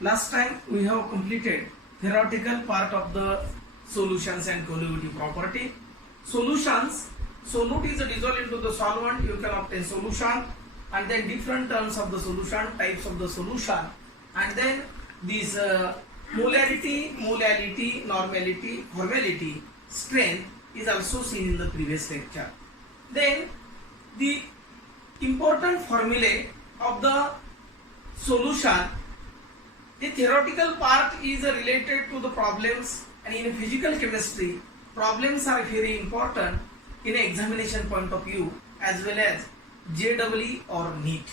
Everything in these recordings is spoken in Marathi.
Last time we have completed theoretical part of the solutions and colligative property. Solutions, solute is dissolved into the solvent, you can obtain solution, and then different terms of the solution, types of the solution, and then this molarity, molality, normality, formality, strength is also seen in the previous lecture. Then the important formulae of the solution. The theoretical part is related to the problems, and in physical chemistry problems are very important in an examination point of view as well as JEE or NEET.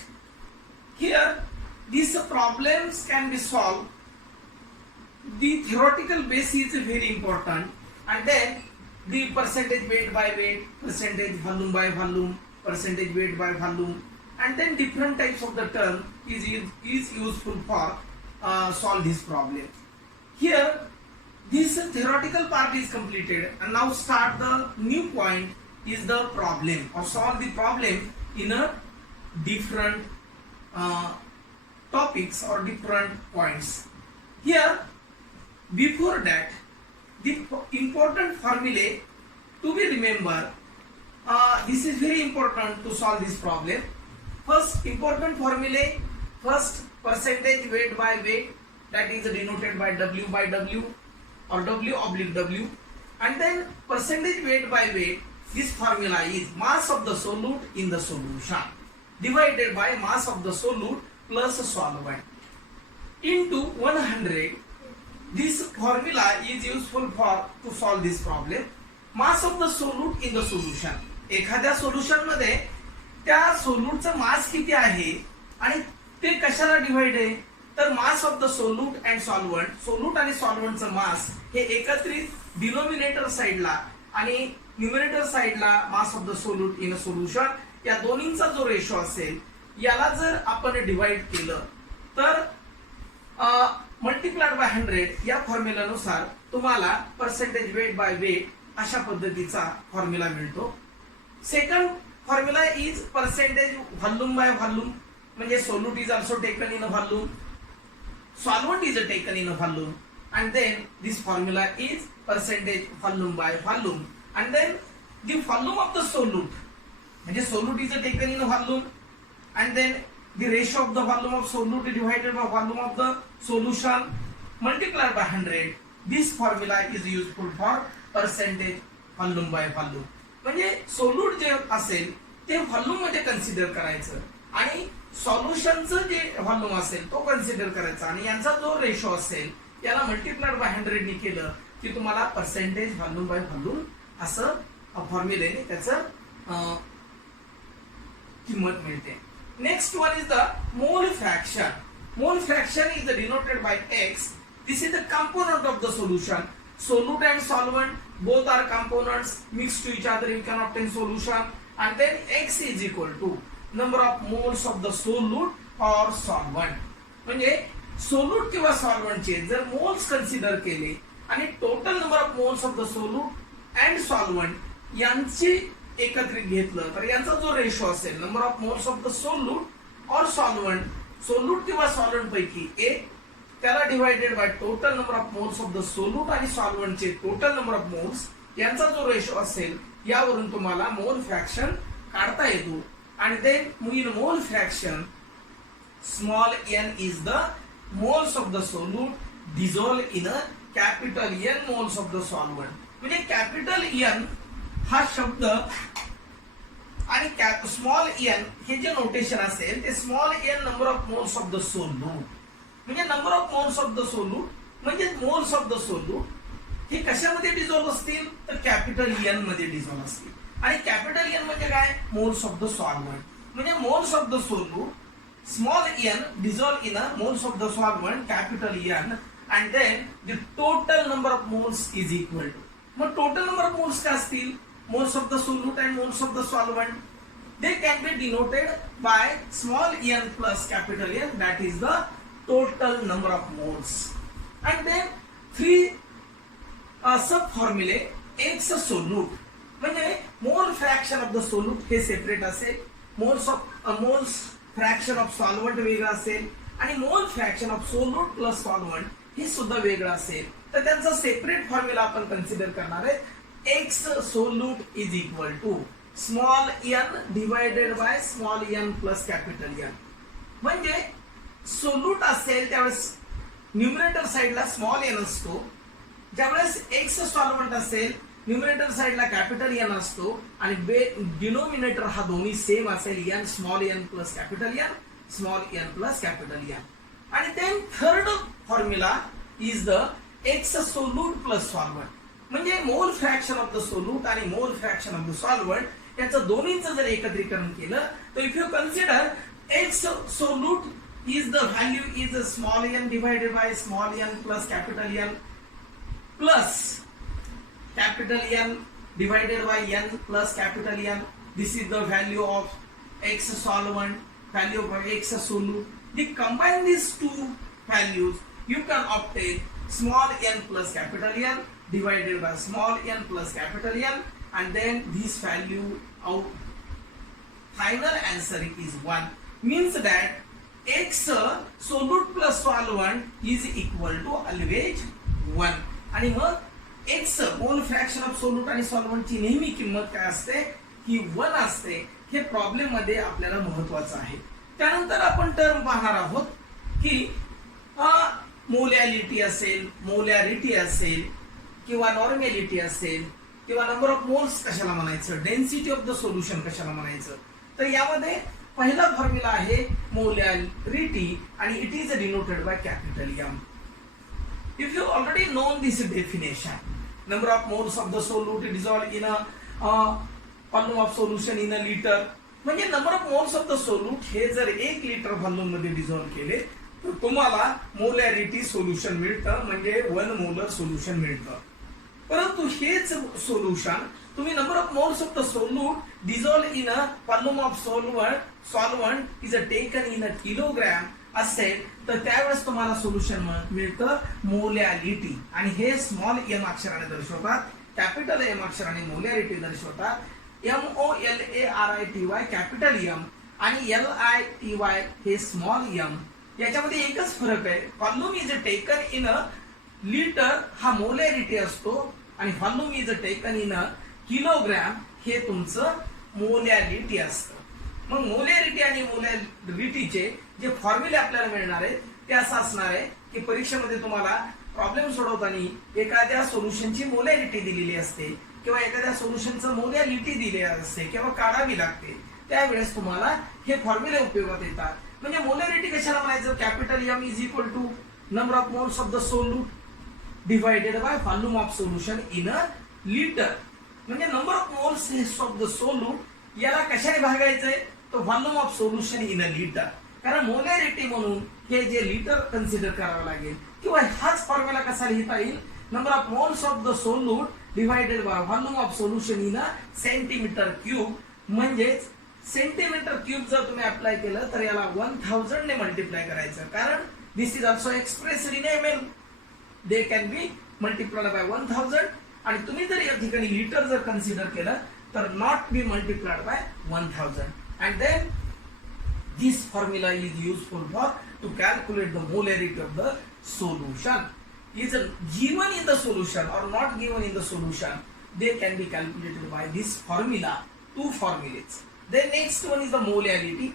Here these problems can be solved. The theoretical base is very important, and then the percentage weight by weight, percentage volume by volume, percentage weight by volume, and then different types of the term is useful for solve this problem. Here this theoretical part is completed, and now start the new point is the problem, or solve the problem in a different topics or different points. Here before that, the important formulae to be remembered, this is very important to solve this problem. First important formulae, first percentage weight by weight, that is denoted by W by W or W oblique W, and then percentage weight by weight, this formula is mass of the solute in the solution divided by mass of the solute plus solvent into 100. This formula is useful for to solve this problem. Mass of the solute in the solution, एखाद्या सोल्युशन मध्ये त्या सोल्यूटचं मास किती आहे आणि ते कशाला डिवाइड आहे, तर मास of the solute and solvent, solute आणि सॉल्व्हंटचं मास हे एकत्रित डिनोमिनेटर साइडला आणि न्यूमरेटर साइडला मास of the solute in a solution, या दोन्हींचा जो रेशो असेल याला जर आपण डिवाइड केलं तर मल्टिप्लाइड बाय 100 या फॉर्म्युलानुसार तुम्हाला पर्सेंटेज वेट बाय वेट अशा पद्धतीचा फॉर्म्युला मिळतो. Second formula is percentage volume by volume, म्हणजे solute is also taken in a volume, solvent is taken in a volume, and then this formula is percentage volume by volume, and then the volume of the solute, म्हणजे solute is taken in a volume, and then the ratio of the volume of solute divided by volume of the solution multiplied by 100. This formula is useful for percentage volume by volume. म्हणजे सोल्यूट जे असेल ते व्हॉल्यूम मध्ये कन्सिडर करायचं आणि सॉल्युशनचं जे व्हॉल्यूम असेल तो कन्सिडर करायचा, आणि यांचा जो रेशो असेल याला मल्टिप्लाइड बाय 100 ने केलं की तुम्हाला पर्सेंटेज व्हॉल्यूम बाय व्हॉल्यूम असं फॉर्म्युलेने त्याचं किंमत मिळते. Next one is the mole fraction. मोल fraction is denoted bye x. This is the component of the solution. Solute and solvent both are components mixed to each other, you can obtain solution, and then x is equal to number of moles of the solute or solvent. म्हणजे सोल्यूट किंवा सॉल्व्हंटचे जर मोल्स कन्सिडर केले आणि total number of moles of the solute and solvent यांची एकत्रित घेतलं तर यांचा जो रेशो असेल number of moles of the solute और सॉल्व्हंट, सोल्यूट किंवा सॉल्व्हंट पैकी एक, त्याला divided by total number of moles of the solute आणि सॉल्व्हंटचे टोटल नंबर ऑफ मोल्स यांचा जो रेशो असेल यावरून तुम्हाला मोल फ्रॅक्शन काढता येतो. आणि then in mole fraction small n is the moles of the solute dissolve in a capital N moles of the solvent. म्हणजे कॅपिटल N हा शब्द आणि स्मॉल n हे जे नोटेशन असेल ते small n number of moles of the solute, म्हणजे number of moles of the solute म्हणजे मोल्स ऑफ द सोल्यूट हे कशामध्ये डिझॉल्व असतील तर कॅपिटल N मध्ये डिझॉल्व असतील. आणि कॅपिटल N म्हणजे काय, मोल्स ऑफ द सॉल्व्हंट, म्हणजे moles of the solute small n dissolve in a moles of the solvent capital N, and then the total number of moles is equal to, मग टोटल नंबर ऑफ मोल्स काय असतील, moles of the solute and moles of the solvent, they can be denoted by small n plus capital N, that is the total number of moles. And then three sub formulae. X solute म्हणजे mole fraction of the solute हे सेपरेट असेल, मोल्स फ्रॅक्शन ऑफ सॉल्व्हंट वेगळं असेल, आणि मोल fraction of solute plus solvent हे सुद्धा वेगळं असेल तर त्यांचा सेपरेट फॉर्म्युला आपण कन्सिडर करणार आहे. X solute is equal to small n divided by small n plus capital N. म्हणजे सोल्यूट असेल त्यावेळेस न्यूमरेटर साइडला स्मॉल एन असतो, ज्यावेळेस एक्स सॉल्व्हंट असेल न्यूमरेटर साइडला कॅपिटल एन असतो आणि डिनोमिनेटर हा दोन्ही सेम असेल, n small n plus capital N small n plus capital N. आणि then third formula is the x solute plus solvent. म्हणजे mole fraction of the solute आणि मोल फ्रॅक्शन ऑफ द सॉल्व्हंट यांचं दोन्हीचं जर एकत्रीकरण केलं तर if you consider x solute is the value is a small n divided by small n plus capital N plus capital N divided by n plus capital N. This is the value of x solvent, value of x solute. They combine these two values, you can obtain small n plus capital N divided by small n plus capital N, and then this value of final answer is 1. Means that x solute plus solvent is equal to always 1. आणि मग x मोल फ्रॅक्शन ऑफ सोल्यूट आणि सॉल्व्हंट ची नेहमी किंमत काय असते ही 1 असते. हे प्रॉब्लेम मध्ये आपल्याला महत्वाचं आहे. त्यानंतर आपण टर्म पाहणार आहोत की मोलॅलिटी असेल, मोलॅरिटी असेल किंवा नॉर्मॅलिटी असेल किंवा नंबर ऑफ मोल्स कशाला म्हणायचं, डेन्सिटी ऑफ द सोल्युशन कशाला म्हणायचं. तर यामध्ये पहिला फॉर्म्युला आहे मोलॅरिटी आणि it is denoted by capital M. If you already known this definition, number of moles of the solute dissolve in a volume of solution in a litre. म्हणजे number of moles of the solute हे जर 1 लिटर व्हॉल्यूम मध्ये डिसॉल्व केले तर तुम्हाला मोलॅरिटी सोल्युशन मिळतं, म्हणजे 1 मोलर सोल्युशन मिळतं. परंतु हेच सोल्युशन तुम्ही number of moles of the solute dissolve in a volume of solvent is taken in a kilogram असेल तर त्यावेळेस तुम्हाला सोल्युशन मिळतं मोलॅलिटी. आणि हे स्मॉल एम अक्षराने दर्शवतात, कॅपिटल एम अक्षराने मोलॅरिटी दर्शवतात. MOLARITY कॅपिटल एम आणि LITY हे स्मॉल एम. याच्यामध्ये एकच फरक आहे, volume is taken in a litre हा मोलॅरिटी असतो आणि volume is taken in a kilogram हे तुमचं मोलॅलिटी असतं. मग मोलॅरिटी आणि मोलॅरिटीचे जे फॉर्म्युले आपल्याला मिळणार आहेत ते असं असणार आहे की परीक्षेमध्ये तुम्हाला प्रॉब्लेम सोडवताना एखाद्या सोल्युशनची मोलॅरिटी दिलेली असते किंवा एखाद्या सोल्युशनचं मोलॅलिटी दिली असते किंवा काढावी लागते, त्यावेळेस तुम्हाला हे फॉर्म्युले उपयोगात येतात. म्हणजे मोलॅरिटी कशाला म्हणायचं, capital M is equal to number of moles of the solute divided by volume of solution in a litre. म्हणजे number of moles of the solute याला कशाने भागायचंय तर volume of solution in a litre. कारण मोलॅरिटी म्हणून हे जे लिटर कन्सिडर करावं लागेल किंवा हाच फॉर्म्युला कसा लिहिता येईल, number of moles of the solute divided by volume of solution in a centimetre cube. म्हणजेच सेंटीमीटर क्यूब जर तुम्ही अप्लाय केलं तर याला 1000 ने मल्टिप्लाय करायचं, कारण this is also expressed in ml. They can be multiplied by 1000. आणि तुम्ही जर या ठिकाणी लिटर जर कन्सिडर केलं तर not be multiplied by 1000. And then this formula is useful for to calculate the molarity of the solution. Is given in the solution or not given in the solution, they can be calculated by this formula. 2 formulas. Then next one is the molarity.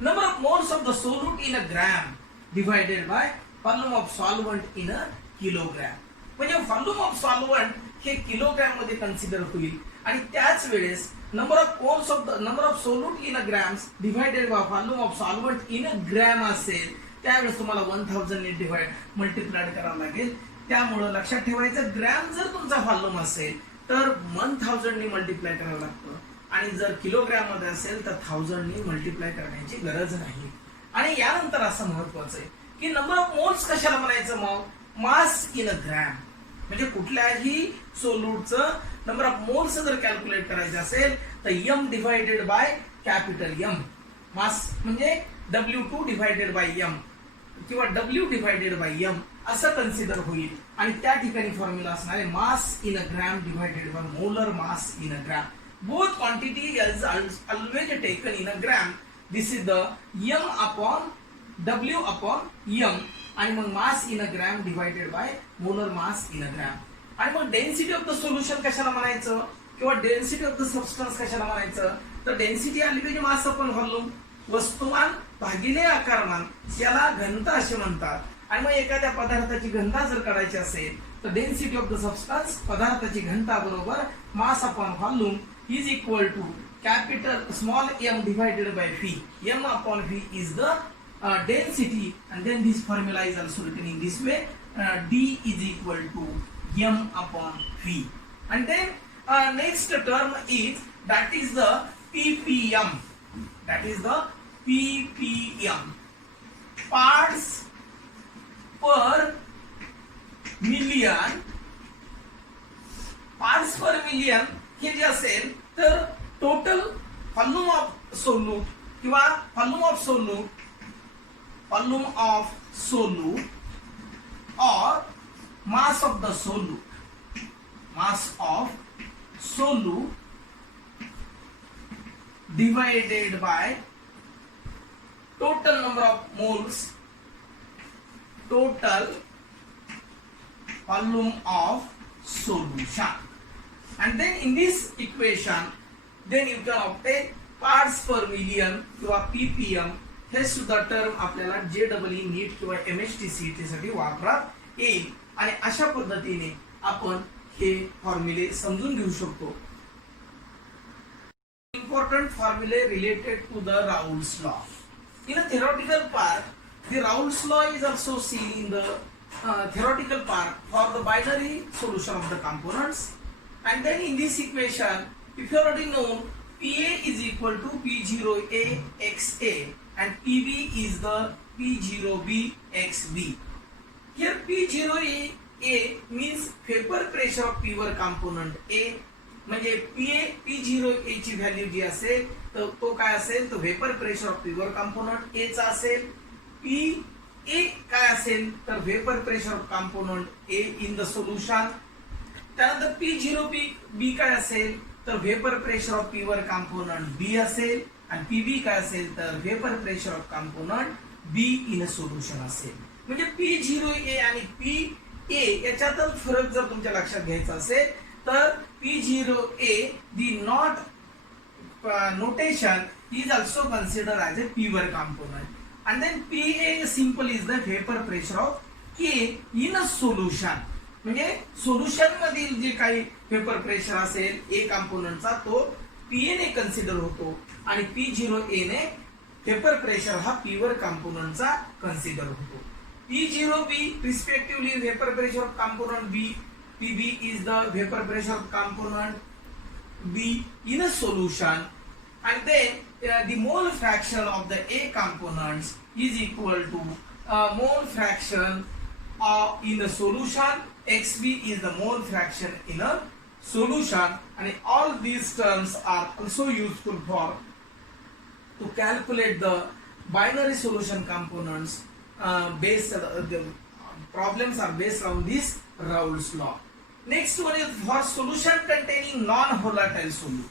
Number of moles of the solute in a gram divided by volume of solvent in a kilogram. म्हणजे volume of solvent हे किलोग्रॅम मध्ये कन्सिडर होईल आणि त्याच वेळेस number of solute in a grams divided by volume of solvent in a gram असेल त्यावेळेस तुम्हाला 1000 ने मल्टिप्लाइड करावं लागेल. त्यामुळे लक्षात ठेवायचं, ग्रॅम जर तुमचा व्हॉल्यूम असेल तर 1000 ने मल्टिप्लाय करावं लागतं आणि जर किलोग्रॅम मध्ये असेल तर 1000 ने मल्टिप्लाय करण्याची गरज नाही. आणि यानंतर असं महत्वाचं आहे की नंबर ऑफ मोल्स कशाला म्हणायचं, मग मास इन अ ग्रॅम. म्हणजे कुठल्याही सोल्यूटचं नंबर ऑफ मोल्स जर कॅल्क्युलेट करायचं असेल तर m divided by capital M. Mass म्हणजे W2 डिवायडेड बाय M किंवा W डिवायडेड बाय M असं कन्सिडर होईल. आणि त्या ठिकाणी फॉर्म्युला असणार आहे mass in a gram divided by molar mass in a gram. Both quantity is always taken in a gram. This is the M upon W upon M आणि मग mass in a gram divided by molar mass in a gram. आणि मग डेन्सिटी ऑफ द सोल्युशन कशाला म्हणायचं किंवा डेन्सिटी ऑफ द सबस्टन्स कशाला म्हणायचं, तर डेन्सिटी आली पाहिजे मास अपॉन व्हॉल्यूम, वस्तुमान भागिले आकारमान, याला घनता असे म्हणतात. आणि मग एखाद्या पदार्थाची घनता जर काढायची असेल तर डेन्सिटी ऑफ द सबस्टन्स पदार्थाची घनता बरोबर mass upon volume is equal to capital small m divided by v. M upon v is the density, and then this formula is also written in this way. D is equal to m upon v. And then next term is that is the ppm. That is the ppm. Parts per million. Parts per million हे जे असेल तर टोटल व्हॉल्यूम ऑफ सोल्यूट किंवा व्हॉल्यूम ऑफ सोल्यूट और मास of the solute divided by total number of moles, total volume of solution. And then in this equation then you can obtain parts per million किंवा ppm. हे सुद्धा टर्म आपल्याला JEE नीट किंवा MHT CET साठी वापरात येईल आणि अशा पद्धतीने आपण हे फॉर्म्युले समजून घेऊ शकतो. Important formulae related to the Raoult's law. In a theoretical part, the Raoult's law is also seen in the theoretical part for the binary solution of the components. And then in this equation, if you already know, PA is equal to P0A XA and PB is the P0B XB. Here P0A means vapor pressure of P वर component A. म्हणजे P0A ची व्हॅल्यू जी असेल तर तो काय असेल, तो वेपर प्रेशर ऑफ P वर कंपोनंट A चा असेल. PA काय असेल तर vapour pressure of component A in the solution. त्यानंतर P0B काय असेल तर वेपर प्रेशर ऑफ P वर कंपोनंट B असेल आणि PB काय असेल तर vapour pressure of component B in a solution असेल. म्हणजे P0A आणि PA याच्यातच फरक जर तुमच्या लक्षात घ्यायचा असेल तर P0A the not notation is also considered as a P वर component, and then PA simple is the vapor pressure of K in a solution. म्हणजे सोल्युशन मधील जे काही वेपर प्रेशर असेल A कंपोनंटचा तो PA ने कन्सिडर होतो आणि P0A ने वेपर प्रेशर हा P वर कंपोनंटचा कन्सिडर होतो. P0B respectively vapor pressure of component B, PB is the vapor pressure of component B in a solution, and then the mole fraction of the A components is equal to mole fraction in the solution. XB is the mole fraction in a solution, and all these terms are also useful for to calculate the binary solution components. The problems are based on this Raoult's law. Next one is for solution containing non-volatile solute.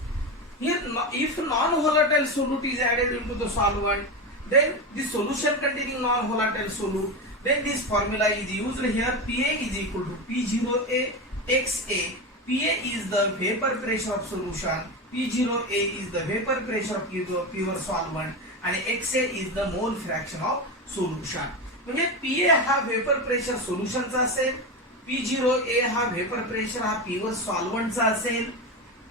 Here, if non-volatile solute is added into the solvent, then the solution containing non-volatile solute, then this formula is used here. PA is equal to P0A XA. PA is the vapor pressure of solution, P0A is the vapor pressure of pure solvent, and XA is the mole fraction of solution. म्हणजे PA हा वेपर प्रेशर सोल्युशनचा असेल, P0A हा वेपर प्रेशर हा प्युअर सॉल्व्हंटचा असेल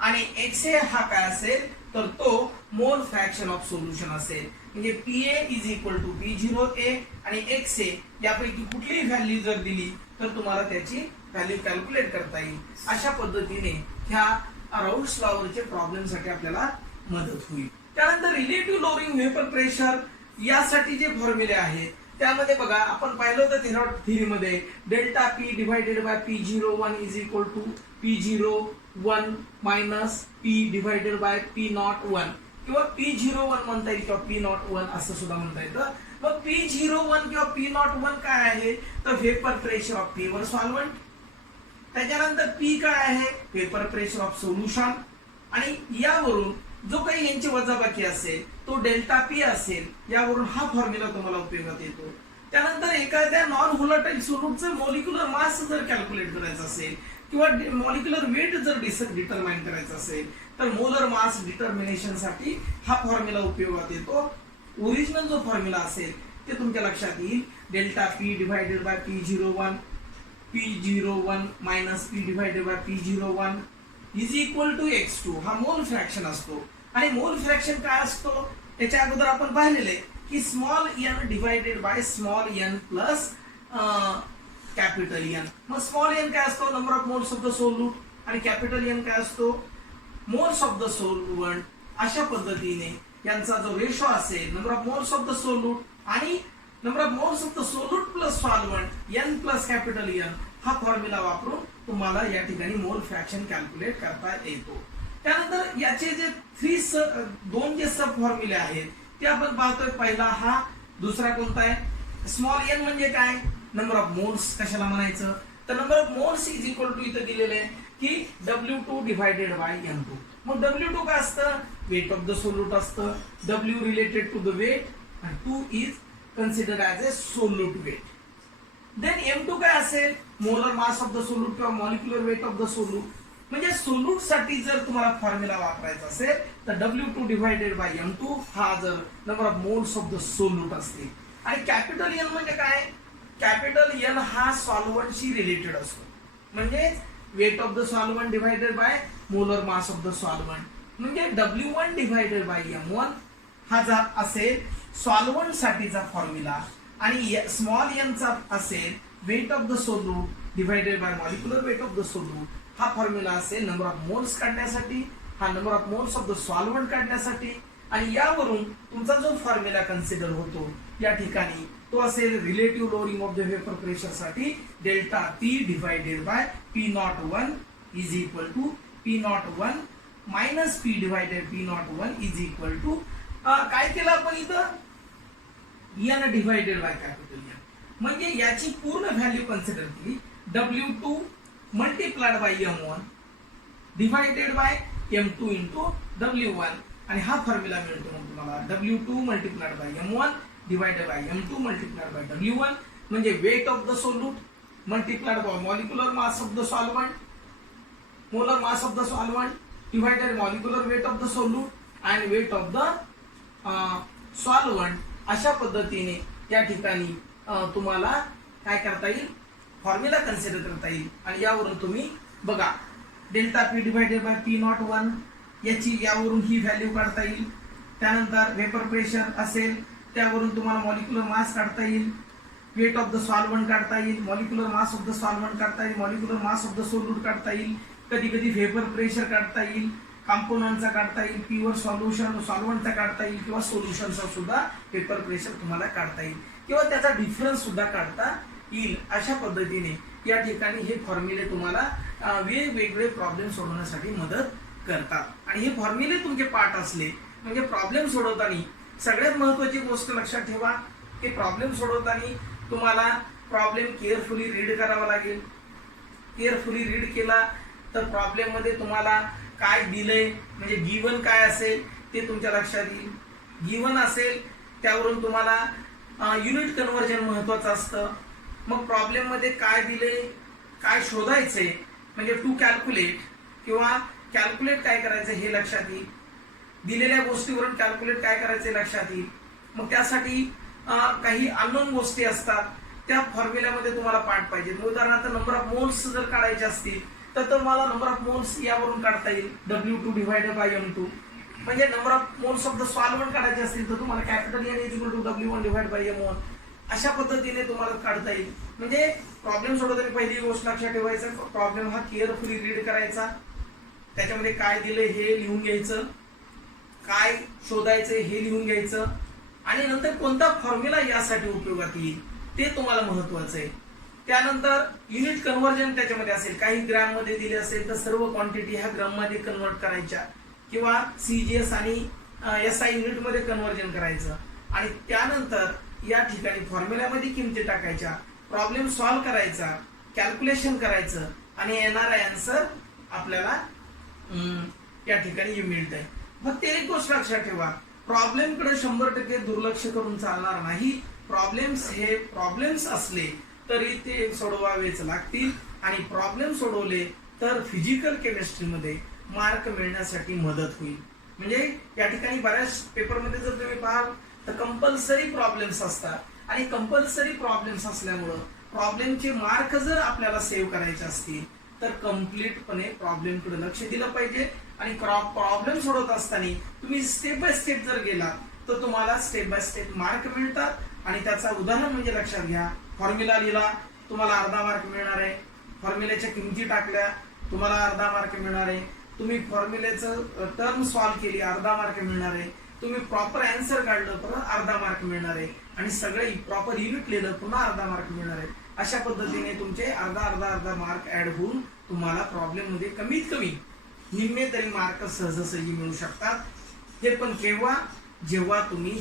आणि XA हा काय असेल तर तो मोल फ्रॅक्शन ऑफ सोल्युशन असेल. म्हणजे PA is equal to P0A आणि XA यापैकी कुठलीही व्हॅल्यू जर दिली तर तुम्हाला त्याची व्हॅल्यू कॅल्क्युलेट करता येईल. अशा पद्धतीने ह्या राउल्ट्स लॉ वरचे प्रॉब्लेम साठी आपल्याला मदत होईल. त्यानंतर रिलेटिव्ह लोअरिंग वेपर प्रेशर यासाठी जे फॉर्म्युले आहेत त्यामध्ये बघा आपण पाहिलं होतं थिअरी मध्ये delta P divided by P01 is equal to P01 minus P divided by P01 किंवा P01 म्हणता येईल किंवा P01 असं सुद्धा म्हणता येतं. मग P01 किंवा P01 काय आहे तर vapour pressure of pure solvent. त्याच्यानंतर P काय आहे वेपर प्रेशर ऑफ सोल्युशन आणि यावरून जो काही यांची वजाबाकी असेल तो डेल्टा पी असेल, यावरून हा फॉर्म्युला तुम्हाला उपयोगात येतो. त्यानंतर एखाद्या नॉन व्होलाटाईल सोल्यूटचं मॉलिक्युलर मास जर कॅल्क्युलेट करायचं असेल किंवा मॉलिक्युलर वेट जर डिटरमाइन करायचं असेल तर मोलर मास डिटर्मिनेशन साठी हा फॉर्म्युला उपयोगात येतो. ओरिजिनल जो फॉर्म्युला असेल ते तुमच्या लक्षात येईल. Delta P divided by P01 P01 minus P divided by P01 is equal to x2. हा मोल फ्रॅक्शन असतो. आणि मोल फ्रॅक्शन काय असतो त्याच्या अगोदर आपण पाहिलेले की small n divided by small n plus capital N. मग स्मॉल n काय असतो, number of moles of the solute, आणि कॅपिटल N काय असतो, मोल्स ऑफ द सोल्युएंट. अशा पद्धतीने यांचा जो रेशो असेल number of moles of the solute आणि number of moles of the solute plus solvent n plus capital N, हा फॉर्म्युला वापरून तुम्हाला या ठिकाणी मोल फ्रॅक्शन कॅल्क्युलेट करता येतो. त्यानंतर याचे जे दोन जे सब फॉर्म्युले आहेत ते आपण पाहतोय. पहिला हा, दुसरा कोणता आहे, स्मॉल n म्हणजे काय, नंबर ऑफ मोल्स कशाला म्हणायचं, तर number of moles is equal to इथं दिलेले आहे की W2 डिवायडेड बाय N2. मग W2 काय असतं, वेट ऑफ द सोल्यूट असतं. W related to the weight आणि 2 is considered as a solute weight. Then M2 काय असेल, molar mass of the solute किंवा molecular weight of the solute. म्हणजे सोल्यूट साठी जर तुम्हाला फॉर्म्युला वापरायचा असेल तर W2 डिवायडेड बाय M2 हा जर number of moles of the solute असते. आणि कॅपिटल N म्हणजे काय, कॅपिटल N हा सॉल्व्हंटशी रिलेटेड असतो. म्हणजे weight of the solvent divided by molar mass of the solvent. म्हणजे W1 डिवायडेड बाय M1 हा जर असेल सॉल्व्हंट साठीचा फॉर्म्युला, आणि स्मॉल n चा असेल weight of the solute divided by molecular weight of the solute. हा फॉर्म्युला असेल नंबर ऑफ मोल्स काढण्यासाठी, हा number of moles of the solvent काढण्यासाठी. आणि यावरून तुमचा जो फॉर्म्युला कन्सिडर होतो या ठिकाणी तो असेल relative lowering of the vapour pressure साठी delta P divided by P01 is equal to P01 minus P divided P01 is equal to काय केलं आपण इथं, n divided by capital N. म्हणजे याची पूर्ण व्हॅल्यू कन्सिडर केली. W2 multiplied by M1 divided by M2 into W1. आणि हा फॉर्म्युला मिळतो मग तुम्हाला W2 multiplied by M1 divided by M2 multiplied by W1. म्हणजे weight of the solute multiplied by molecular mass of the solvent, molar mass of the solvent divided molecular weight of the solute and weight of the solvent. अशा पद्धतीने या ठिकाणी तुम्हाला काय करता येईल, फॉर्म्युला कन्सिडर करता येईल. आणि यावरून तुम्ही बघा delta P divided by P01 याची यावरून ही व्हॅल्यू काढता येईल. त्यानंतर वेपर प्रेशर असेल त्यावरून तुम्हाला मॉलिक्युलर मास काढता येईल, वेट ऑफ द सॉल्व्हंट काढता येईल, molecular mass of the solvent काढता येईल, molecular mass of the solute काढता येईल, कधी कधी वेपर प्रेशर काढता येईल, कंपोनंटचा काढता येईल, प्युअर सॉल्युशन सॉल्व्हंटचा काढता येईल, किंवा सोल्युशनचा सुद्धा वेपर प्रेशर तुम्हाला काढता येईल, किंवा त्याचा डिफरन्स सुद्धा काढता येईल. अशा पद्धतीने या ठिकाणी हे फॉर्म्युले तुम्हाला वेगवेगळे प्रॉब्लेम सोडवण्यासाठी मदत करतात. आणि हे फॉर्म्युले तुमचे पाठ असले म्हणजे प्रॉब्लेम सोडवताना सगळ्यात महत्वाची गोष्ट लक्षात ठेवा की प्रॉब्लेम सोडवताना तुम्हाला प्रॉब्लेम केअरफुली रीड करावा लागेल. केअरफुली रीड केला तर प्रॉब्लेम मध्ये तुम्हाला काय दिलंय म्हणजे गिवन काय असेल ते तुमच्या लक्षात येईल. गिवन असेल त्यावरून तुम्हाला युनिट कन्व्हर्जन महत्वाचं असतं. मग प्रॉब्लेम मध्ये काय दिले, काय शोधायचंय म्हणजे टू कॅल्क्युलेट किंवा कॅल्क्युलेट काय करायचं हे लक्षात येईल. दिलेल्या गोष्टीवरून कॅल्क्युलेट काय करायचं लक्षात येईल. मग त्यासाठी काही अननोन गोष्टी असतात त्या फॉर्म्युल्यामध्ये तुम्हाला पाठ पाहिजे. उदाहरणार्थ नंबर ऑफ मोल्स जर काढायचे असतील तर तुम्हाला नंबर ऑफ मोल्स यावरून काढता येईल W2 डिवायडेड बाय M2. म्हणजे number of moles of the solvent काढायचे असतील तर तुम्हाला capital N is equal to W1 divide by M1. अशा पद्धतीने तुम्हाला काढता येईल. म्हणजे प्रॉब्लेम सोडवताना पहिली गोष्ट लक्षात ठेवायचं, प्रॉब्लेम हा केअरफुली रीड करायचा, त्याच्यामध्ये काय दिले हे लिहून घ्यायचं, काय शोधायचं हे लिहून घ्यायचं, आणि नंतर कोणता फॉर्म्युला यासाठी उपयोगात येईल ते तुम्हाला महत्वाचं आहे. त्यानंतर युनिट कन्व्हर्जन त्याच्यामध्ये असेल, काही ग्रॅम मध्ये दिले असेल तर सर्व क्वांटिटी ह्या ग्रॅम मध्ये कन्वर्ट करायच्या, किंवा CGS आणि SI युनिट मध्ये कन्व्हर्जन करायचं. आणि त्यानंतर या ठिकाणी फॉर्म्युल्यामध्ये किमती टाकायच्या, प्रॉब्लेम सॉल्व्ह करायचा, कॅल्क्युलेशन करायचं, आणि येणारा आन्सर आपल्याला या ठिकाणी मिळत आहे. फक्त एक गोष्ट लक्षात ठेवा, प्रॉब्लेम कडे 100% दुर्लक्ष करून चालणार नाही. प्रॉब्लेम्स असले तरी ते सोडवावेच लागतील आणि प्रॉब्लेम सोडवले तर फिजिकल केमिस्ट्रीमध्ये मार्क मिळण्यासाठी मदत होईल. म्हणजे या ठिकाणी बऱ्याच पेपरमध्ये जर तुम्ही पाहाल तर कंपल्सरी प्रॉब्लेम्स असतात आणि कंपल्सरी प्रॉब्लेम्स असल्यामुळं प्रॉब्लेमचे मार्क जर आपल्याला सेव्ह करायचे असतील तर कम्प्लीटपणे प्रॉब्लेम कडे लक्ष दिलं पाहिजे. आणि प्रॉब्लेम सोडवत असताना तुम्ही स्टेप बाय स्टेप जर गेला तर तुम्हाला स्टेप बाय स्टेप मार्क मिळतात. आणि त्याचा उदाहरण म्हणजे लक्षात घ्या, फॉर्म्युला लिहिला तुम्हाला अर्धा मार्क मिळणार आहे, फॉर्म्युल्याच्या किमती टाकल्या तुम्हाला अर्धा मार्क मिळणार आहे, तुम्ही फॉर्म्युलेचं टर्म सॉल्व्ह केली अर्धा मार्क मिळणार आहे, तुम्ही प्रॉपर अँसर काढलं परत अर्धा मार्क मिळणार आहे आणि सगळे प्रॉपर युनिट लिहिलं पुन्हा अर्धा मार्क मिळणार आहे. अशा पद्धतीने तुमचे अर्धा मार्क ऍड होऊन तुम्हाला प्रॉब्लेम मध्ये कमीत कमी निम्मे तरी मार्क सहजासहजी मिळू शकतात. हे पण केव्हा, जेव्हा तुम्ही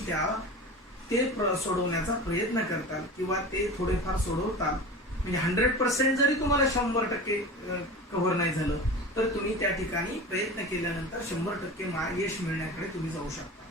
ते सोडवण्याचा प्रयत्न करताल किंवा ते थोडेफार सोडवताल. म्हणजे 100% जरी तुम्हाला 100% कव्हर नाही झालं तर तुम्ही त्या ठिकाणी प्रयत्न केल्यानंतर 100% यश मिळण्याकडे तुम्ही जाऊ शकता.